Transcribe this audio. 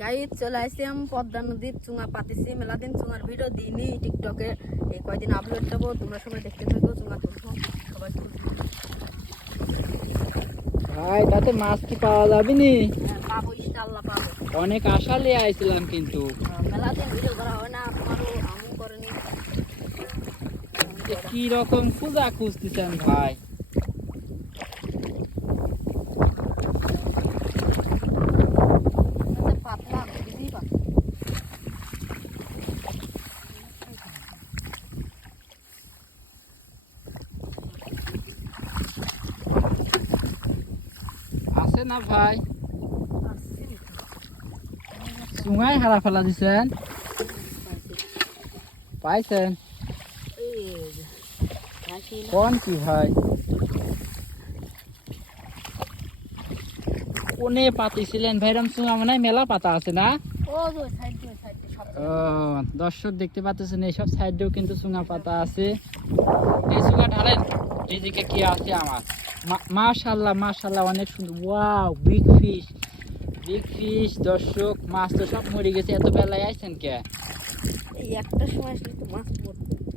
Guide চলে আসলাম পদ্মা নদীর চুঙা পাতিছি মেলাদিন চুঙার ভিডিও দিইনি টিকটকে এই কয়দিন আপলোড দেবো তোমরা সবাই দেখতে থাকো চুঙা তুলবো সবাই তুলবো ভাই তাতে মাছ কি পাওয়া যাবে নি? পাবো ইনশাআল্লাহ পাবো অনেক আশা নিয়ে আইছিলাম কিন্তু মেলাদিন ভিডিও করা হয় না তোমারও আমু করেনি কি রকম খুঁজা খুঁজতেছেন ভাই? পাতলা বুঝি পাতলা আছে না ভাই? চুঙাই হারা ফেলা দিছেন? পাইছেন? কোন কি ভাই? কোনে পাতিছিলেন ভাইরাম? চুঙা মনে হয় মেলা পাতা আছে না? ও দর্শক দেখতে পাচ্ছেন এইসব সাইডেও কিন্তু চুঙা পাতা আছে। এই চুঙা ঢালেন এদিকে কি আছে আমার। মাশাআল্লাহ মাশাআল্লাহ অনেক সুন্দর। ওয়াও বিগ ফিশ দর্শক, মাছ তো সব মরে গেছে। এত বেলায় আইছেন কে? এই একটা সময় আসলে তো মাছ পড়তো